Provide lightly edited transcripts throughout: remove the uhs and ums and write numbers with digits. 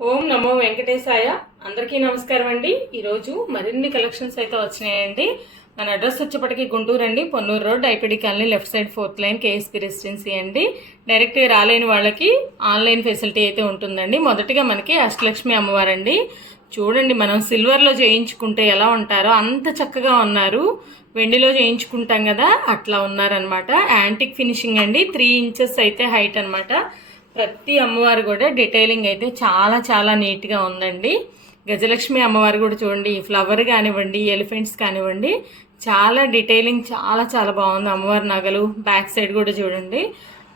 ఓం నమో వెంకటేశాయ. అందరికీ నమస్కారం అండి. ఈరోజు మరిన్ని కలెక్షన్స్ అయితే వచ్చినాయండి. మన అడ్రస్ వచ్చేప్పటికి గుంటూరు అండి, Ponnur road, IPD colony, left side 4th line, KSP residency అండి. డైరెక్ట్గా రాలేని వాళ్ళకి ఆన్లైన్ ఫెసిలిటీ అయితే ఉంటుందండి. మొదటిగా మనకి అష్టలక్ష్మి అమ్మవారండి. చూడండి, మనం సిల్వర్లో చేయించుకుంటే ఎలా ఉంటారో అంత చక్కగా ఉన్నారు. వెండిలో చేయించుకుంటాం కదా అట్లా ఉన్నారనమాట. యాంటిక్ ఫినిషింగ్ అండి, 3 ఇంచెస్ అయితే హైట్ అనమాట. ప్రతి అమ్మవారు కూడా డీటెయిలింగ్ అయితే చాలా చాలా నీట్గా ఉందండి. గజలక్ష్మి అమ్మవారు కూడా చూడండి, ఫ్లవర్ కానివ్వండి, ఎలిఫెంట్స్ కానివ్వండి, చాలా డీటెయిలింగ్ చాలా చాలా బాగుంది. అమ్మవారి నగలు బ్యాక్ సైడ్ కూడా చూడండి,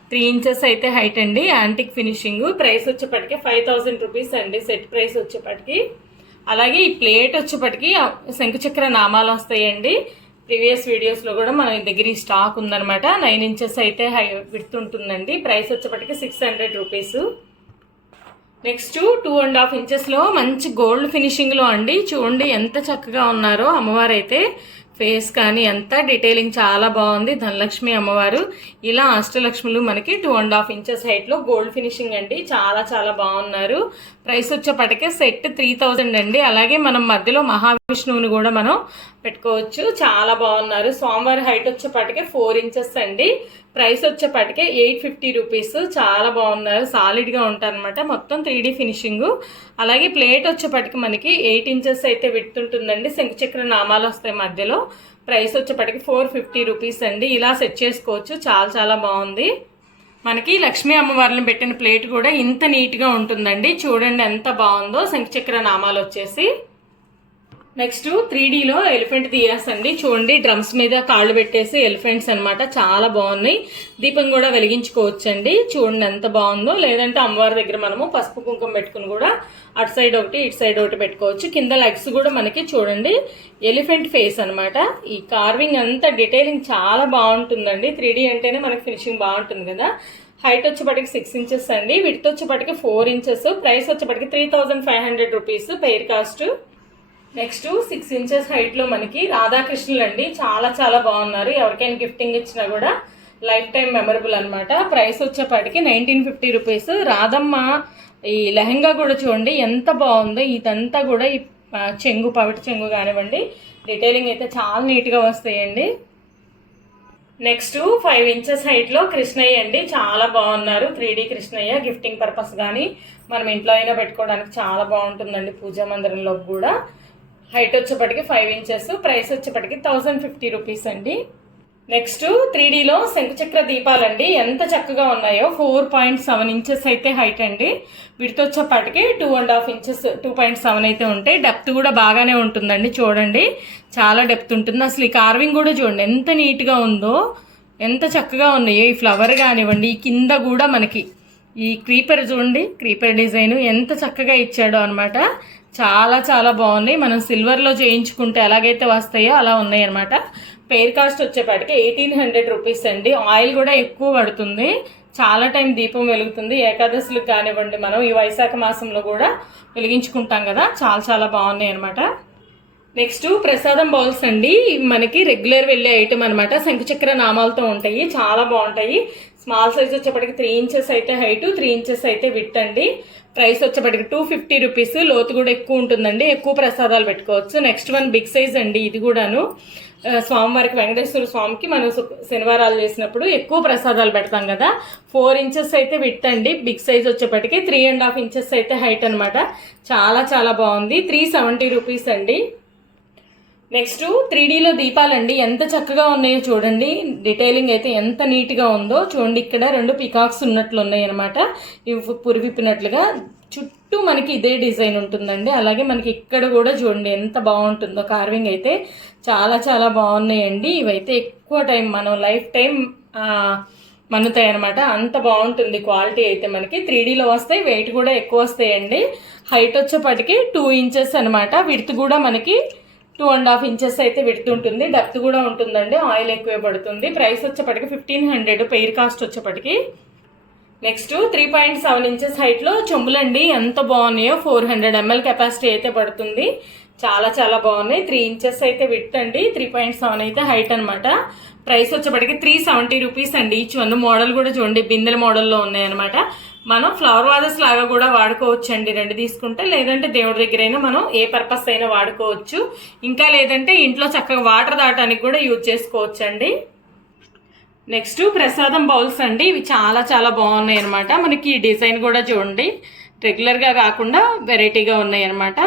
3 ఇంచెస్ అయితే హైట్ అండి. Antique finishing. ప్రైస్ వచ్చేప్పటికి 5000 రూపీస్ అండి, సెట్ ప్రైస్ వచ్చేప్పటికి. అలాగే ఈ ప్లేట్ వచ్చేప్పటికి శంకుచక్ర నామాలు వస్తాయండి. ప్రీవియస్ వీడియోస్లో కూడా మన దగ్గర ఈ స్టాక్ ఉందనమాట. 9 ఇంచెస్ అయితే విడ్త్ ఉంటుందండి. ప్రైస్ వచ్చేప్పటికి 600 రూపీస్. నెక్స్ట్ 2.5 ఇంచెస్లో మంచి గోల్డ్ ఫినిషింగ్లో అండి. చూడండి ఎంత చక్కగా ఉన్నారో అమ్మవారు అయితే. ఫేస్ కానీ అంతా డీటెయిలింగ్ చాలా బాగుంది. ధనలక్ష్మి అమ్మవారు. ఇలా అష్టలక్ష్ములు మనకి 2.5 ఇంచెస్ హైట్లో గోల్డ్ ఫినిషింగ్ అండి. చాలా చాలా బాగున్నారు. ప్రైస్ వచ్చేప్పటికే సెట్ 3000 అండి. అలాగే మనం మధ్యలో మహావిష్ణువుని కూడా మనం పెట్టుకోవచ్చు. చాలా బాగున్నారు. స్వామివారి హైట్ వచ్చేప్పటికే 4 ఇంచెస్ అండి. ప్రైస్ వచ్చేప్పటికే 850 రూపీస్. చాలా బాగున్నారు. సాలిడ్గా ఉంటారనమాట. మొత్తం 3D ఫినిషింగ్. అలాగే ప్లేట్ వచ్చేప్పటికి మనకి 8 ఇంచెస్ అయితే విడ్త్ ఉంటుందండి. శంకుచక్ర నామాలు వస్తాయి మధ్యలో. ప్రైస్ వచ్చేప్పటికి 450 రూపీస్ అండి. ఇలా సెట్ చేసుకోవచ్చు. చాలా చాలా బాగుంది. మనకి లక్ష్మీ అమ్మవారిని పెట్టిన ప్లేట్ కూడా ఇంత నీట్గా ఉంటుందండి. చూడండి ఎంత బాగుందో. శంకుచక్ర నామాలు వచ్చేసి. నెక్స్ట్ 3Dలో ఎలిఫెంట్ దియాస్ అండి. చూడండి, డ్రమ్స్ మీద కాళ్ళు పెట్టేసి ఎలిఫెంట్స్ అనమాట. చాలా బాగున్నాయి. దీపం కూడా వెలిగించుకోవచ్చు అండి. చూడండి ఎంత బాగుందో. లేదంటే అమ్మవారి దగ్గర మనము పసుపు కుంకుమ పెట్టుకుని కూడా అటు సైడ్ ఒకటి ఇటు సైడ్ ఒకటి పెట్టుకోవచ్చు. కింద లెగ్స్ కూడా మనకి చూడండి ఎలిఫెంట్ ఫేస్ అనమాట. ఈ కార్వింగ్ అంతా డీటెయిలింగ్ చాలా బాగుంటుందండి. 3D అంటేనే మనకి ఫినిషింగ్ బాగుంటుంది కదా. హైట్ వచ్చేప్పటికి 6 ఇంచెస్ అండి. విడ్త్ వచ్చేప్పటికి 4 ఇంచెస్. ప్రైస్ వచ్చేప్పటికి 3500 rupees pair cost. Next 6 inches హైట్లో మనకి రాధాకృష్ణులు అండి. చాలా చాలా బాగున్నారు. ఎవరికైనా గిఫ్టింగ్ ఇచ్చినా కూడా లైఫ్ టైం మెమరబుల్ అనమాట. ప్రైస్ వచ్చేప్పటికి 1950 రూపీస్. రాధమ్మ ఈ లెహంగా కూడా చూడండి ఎంత బాగుందో. ఇదంతా కూడా ఈ చెంగు, పవిటి చెంగు కానివ్వండి, డీటెయిలింగ్ అయితే చాలా నీట్గా వస్తాయండి. నెక్స్ట్ 5 ఇంచెస్ హైట్లో కృష్ణయ్య అండి. చాలా బాగున్నారు. 3D కృష్ణయ్య. గిఫ్టింగ్ పర్పస్ కానీ మనం ఇంట్లో అయినా పెట్టుకోవడానికి చాలా బాగుంటుందండి. పూజా మందిరంలో కూడా. హైట్ వచ్చేప్పటికి 5 ఇంచెస్. ప్రైస్ వచ్చేప్పటికి 1050 రూపీస్ అండి. నెక్స్ట్ 3Dలో శంకుచక్ర దీపాలండి. ఎంత చక్కగా ఉన్నాయో. 4.7 ఇంచెస్ అయితే హైట్ అండి. విడ్త్ వచ్చేప్పటికి 2.5 ఇంచెస్ 2.7 అయితే ఉంటాయి. డెప్త్ కూడా బాగానే ఉంటుందండి. చూడండి చాలా డెప్త్ ఉంటుంది. అసలు ఈ కార్వింగ్ కూడా చూడండి ఎంత నీట్గా ఉందో, ఎంత చక్కగా ఉన్నాయో. ఈ ఫ్లవర్ కానివ్వండి, ఈ కింద కూడా మనకి ఈ క్రీపర్ చూడండి, క్రీపర్ డిజైన్ ఎంత చక్కగా ఇచ్చాడో అనమాట. చాలా చాలా బాగున్నాయి. మనం సిల్వర్లో చేయించుకుంటే ఎలాగైతే వస్తాయో అలా ఉన్నాయి అనమాట. పెయిర్ కాస్ట్ వచ్చేపాటికి 1800 రూపీస్ అండి. ఆయిల్ కూడా ఎక్కువ పడుతుంది. చాలా టైం దీపం వెలుగుతుంది. ఏకాదశులకు కానివ్వండి, మనం ఈ వైశాఖ మాసంలో కూడా వెలిగించుకుంటాం కదా. చాలా చాలా బాగున్నాయి అనమాట. నెక్స్ట్ ప్రసాదం బౌల్స్ అండి. మనకి రెగ్యులర్ వెళ్ళే ఐటమ్ అనమాట. శంకుచక్ర నామాలతో ఉంటాయి. చాలా బాగుంటాయి. స్మాల్ సైజ్ వచ్చేప్పటికి 3 ఇంచెస్ అయితే హైట్, 3 ఇంచెస్ అయితే విడ్త్ అండి. ప్రైస్ వచ్చేప్పటికి 250 రూపీస్. లోతు కూడా ఎక్కువ ఉంటుందండి. ఎక్కువ ప్రసాదాలు పెట్టుకోవచ్చు. నెక్స్ట్ వన్ బిగ్ సైజ్ అండి. ఇది కూడాను స్వామివారికి, వెంకటేశ్వర స్వామికి మనం శనివారాలు చేసినప్పుడు ఎక్కువ ప్రసాదాలు పెడతాం కదా. 4 ఇంచెస్ అయితే విడ్త్ అండి. బిగ్ సైజ్ వచ్చేప్పటికి 3.5 ఇంచెస్ అయితే హైట్ అనమాట. చాలా చాలా బాగుంది. 370 రూపీస్ అండి. నెక్స్ట్ 3Dలో దీపాలండి. ఎంత చక్కగా ఉన్నాయో చూడండి. డీటెయిలింగ్ అయితే ఎంత నీట్గా ఉందో చూడండి. ఇక్కడ 2 పికాక్స్ ఉన్నట్లు ఉన్నాయి అనమాట. ఇవి పురివిప్పినట్లుగా. చుట్టూ మనకి ఇదే డిజైన్ ఉంటుందండి. అలాగే మనకి ఇక్కడ కూడా చూడండి ఎంత బాగుంటుందో. కార్వింగ్ అయితే చాలా చాలా బాగున్నాయండి. ఇవైతే ఎక్కువ టైం మనం లైఫ్ టైం మన్నుతాయి అనమాట. అంత బాగుంటుంది క్వాలిటీ అయితే. మనకి 3Dలో వస్తాయి. వెయిట్ కూడా ఎక్కువ వస్తాయండి. హైట్ వచ్చేప్పటికి 2 ఇంచెస్ అనమాట. విడ్త్ కూడా మనకి 2.5 ఇంచెస్ అయితే విడ్త్ ఉంటుంది. డెప్త్ కూడా ఉంటుందండి. ఆయిల్ ఎక్కువ పడుతుంది. ప్రైస్ వచ్చేప్పటికి 1500 పెయిర్ కాస్ట్ వచ్చేప్పటికి. నెక్స్ట్ 3.7 ఇంచెస్ హైట్లో చెంబులండి. ఎంత బాగున్నాయో. 400 ml కెపాసిటీ అయితే పడుతుంది. చాలా చాలా బాగున్నాయి. 3 ఇంచెస్ అయితే విడ్త్ అండి. 3.7 అయితే హైట్ అనమాట. ప్రైస్ వచ్చేప్పటికి 370 రూపీస్ అండి. Each one. మోడల్ కూడా చూడండి బిందెల మోడల్లో ఉన్నాయన్నమాట. మనం ఫ్లవర్ వాజెస్ లాగా కూడా వాడుకోవచ్చు అండి, 2 తీసుకుంటే. లేదంటే దేవుడి దగ్గరైనా మనం ఏ పర్పస్ అయినా వాడుకోవచ్చు. ఇంకా లేదంటే ఇంట్లో చక్కగా వాటర్ దాటానికి కూడా యూజ్ చేసుకోవచ్చు అండి. నెక్స్ట్ ప్రసాదం బౌల్స్ అండి. ఇవి చాలా చాలా బాగున్నాయి అనమాట. మనకి ఈ డిజైన్ కూడా చూడండి, రెగ్యులర్గా కాకుండా వెరైటీగా ఉన్నాయి అనమాట.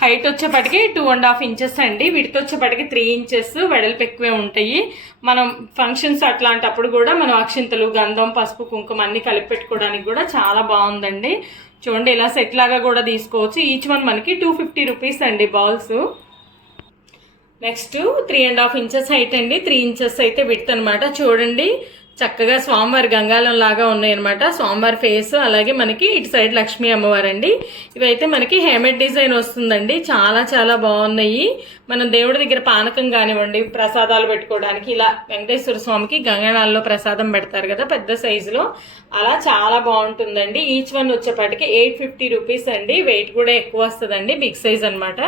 హైట్ వచ్చేపటికి 2.5 ఇంచెస్ అండి, విడ్త్ వచ్చేపటికి 3 ఇంచెస్, వెడల్పు ఎక్కువే ఉంటాయి. మనం ఫంక్షన్స్ అట్లాంటప్పుడు కూడా మనం అక్షింతలు, గంధం, పసుపు, కుంకుమ అన్ని కలిపి పెట్టుకోవడానికి కూడా చాలా బాగుందండి. చూడండి, ఇలా సెట్ లాగా కూడా తీసుకోవచ్చు. ఈచ్ వన్ మనకి 250 రూపీస్ అండి బౌల్స్. నెక్స్ట్ 3.5 ఇంచెస్ హైట్ అండి, 3 ఇంచెస్ అయితే విడ్త్ అనమాట. చూడండి, చక్కగా స్వామివారి గంగాలం లాగా ఉన్నాయన్నమాట. స్వామివారి ఫేస్, అలాగే మనకి ఇటు సైడ్ లక్ష్మీ అమ్మవారు అండి. ఇవైతే మనకి హేమెడ్ డిజైన్ వస్తుందండి, చాలా చాలా బాగున్నాయి. మనం దేవుడి దగ్గర పానకం కానివ్వండి, ప్రసాదాలు పెట్టుకోవడానికి, ఇలా వెంకటేశ్వర స్వామికి గంగాళాల్లో ప్రసాదం పెడతారు కదా పెద్ద సైజులో, అలా చాలా బాగుంటుందండి. ఈచ్ వన్ వచ్చేపాటికి 850 రూపీస్ అండి. వెయిట్ కూడా ఎక్కువ వస్తుందండి, బిగ్ సైజ్ అనమాట.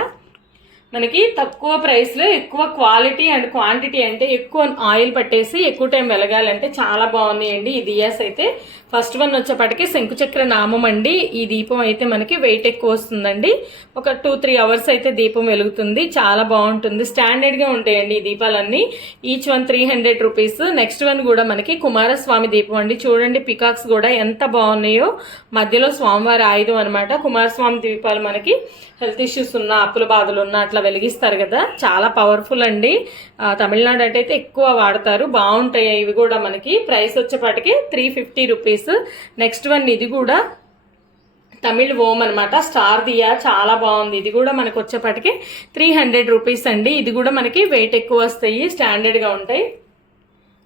మనకి తక్కువ ప్రైస్లో ఎక్కువ క్వాలిటీ అండ్ క్వాంటిటీ, అంటే ఎక్కువ ఆయిల్ పట్టేసి ఎక్కువ టైం వెలగాలంటే చాలా బాగున్నాయండి ఈ దియాస్ అయితే. ఫస్ట్ వన్ వచ్చేప్పటికి శంకుచక్ర నామం అండి. ఈ దీపం అయితే మనకి వెయిట్ ఎక్కువ వస్తుందండి. ఒక 2-3 అవర్స్ అయితే దీపం వెలుగుతుంది, చాలా బాగుంటుంది. స్టాండర్డ్గా ఉంటాయండి ఈ దీపాలన్నీ. Each one 300 rupees. Next one కూడా మనకి కుమారస్వామి దీపం అండి. చూడండి, పికాక్స్ కూడా ఎంత బాగున్నాయో. మధ్యలో స్వామివారి ఆయుధం అనమాట. కుమారస్వామి దీపాలు మనకి హెల్త్ ఇష్యూస్ ఉన్న, అప్పుల బాధలు ఉన్న అట్లా వెలిగిస్తారు కదా, చాలా పవర్ఫుల్ అండి. తమిళనాడు అంటే అయితే ఎక్కువ వాడతారు, బాగుంటాయి ఇవి కూడా. మనకి ప్రైస్ వచ్చేపాటికి 350 రూపీస్. నెక్స్ట్ వన్ ఇది కూడా తమిళ్ ఓం అనమాట, స్టార్ దియా, చాలా బాగుంది. ఇది కూడా మనకు వచ్చేపాటికి 300 రూపీస్ అండి. ఇది కూడా మనకి వెయిట్ ఎక్కువ వస్తాయి, స్టాండర్డ్గా ఉంటాయి.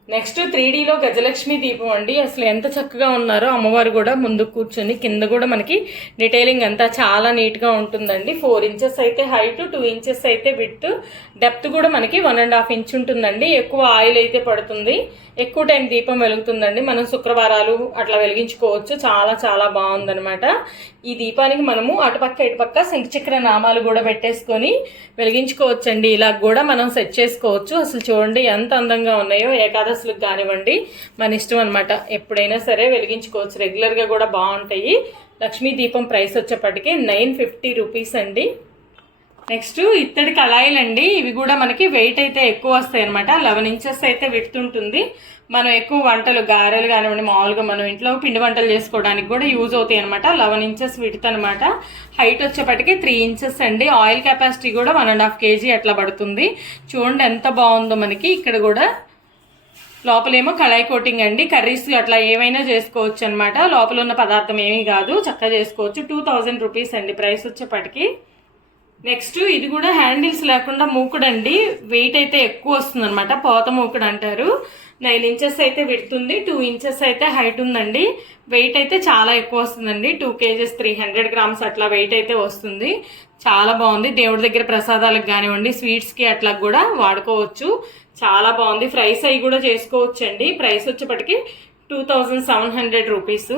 నెక్స్ట్ 3Dలో గజలక్ష్మి దీపం అండి. అసలు ఎంత చక్కగా ఉన్నారో అమ్మవారు కూడా ముందు కూర్చొని. కింద కూడా మనకి డీటెయిలింగ్ అంతా చాలా నీట్గా ఉంటుందండి. 4 ఇంచెస్ అయితే హైట్, 2 ఇంచెస్ అయితే విడ్త్, డెప్త్ కూడా మనకి 1.5 ఇంచ్ ఉంటుందండి. ఎక్కువ ఆయిల్ అయితే పడుతుంది, ఎక్కువ టైం దీపం వెలుగుతుందండి. మనం శుక్రవారాలు అట్లా వెలిగించుకోవచ్చు, చాలా చాలా బాగుందనమాట. ఈ దీపానికి మనము అటుపక్క ఇటుపక్క శంఖచక్ర నామాలు కూడా పెట్టేసుకొని వెలిగించుకోవచ్చండి. ఇలా కూడా మనం సెట్ చేసుకోవచ్చు. అసలు చూడండి ఎంత అందంగా ఉన్నాయో. ఏకాదశులకు కానివ్వండి, మన ఇష్టం అనమాట, ఎప్పుడైనా సరే వెలిగించుకోవచ్చు. రెగ్యులర్గా కూడా బాగుంటాయి. లక్ష్మీ దీపం ప్రైస్ వచ్చేప్పటికి 950 రూపీస్ అండి. నెక్స్ట్ ఇత్తడి కళాయిలండి. ఇవి కూడా మనకి వెయిట్ అయితే ఎక్కువ వస్తాయి అనమాట. 11 ఇంచెస్ అయితే విడ్త్ ఉంటుంది. మనం ఎక్కువ వంటలు, గారెలు కానివ్వండి, మామూలుగా మనం ఇంట్లో పిండి వంటలు చేసుకోవడానికి కూడా యూజ్ అవుతాయి అనమాట. 11 ఇంచెస్ విడ్త్ అనమాట. హైట్ వచ్చేప్పటికి 3 ఇంచెస్ అండి. ఆయిల్ కెపాసిటీ కూడా 1.5 kg అట్లా పడుతుంది. చూడండి ఎంత బాగుందో. మనకి ఇక్కడ కూడా లోపలేమో కళాయి కోటింగ్ అండి. కర్రీస్ అట్లా ఏమైనా చేసుకోవచ్చు అనమాట. లోపల ఉన్న పదార్థం ఏమీ కాదు, చక్కగా చేసుకోవచ్చు. 2000 రూపీస్ అండి ప్రైస్ వచ్చేప్పటికి. నెక్స్ట్ ఇది కూడా హ్యాండిల్స్ లేకుండా మూకుడు అండి. వెయిట్ అయితే ఎక్కువ వస్తుంది అనమాట, పోత మూకుడు అంటారు. 9 ఇంచెస్ అయితే విడుతుంది, 2 ఇంచెస్ అయితే హైట్ ఉందండి. వెయిట్ అయితే చాలా ఎక్కువ వస్తుందండి, 2 kg 300 grams అట్లా వెయిట్ అయితే వస్తుంది. చాలా బాగుంది. దేవుడి దగ్గర ప్రసాదాలకు కానివ్వండి, స్వీట్స్కి అట్లా కూడా వాడుకోవచ్చు. చాలా బాగుంది. ఫ్రైస్ అవి కూడా చేసుకోవచ్చు అండి. ప్రైస్ వచ్చేప్పటికి 2700 రూపీస్.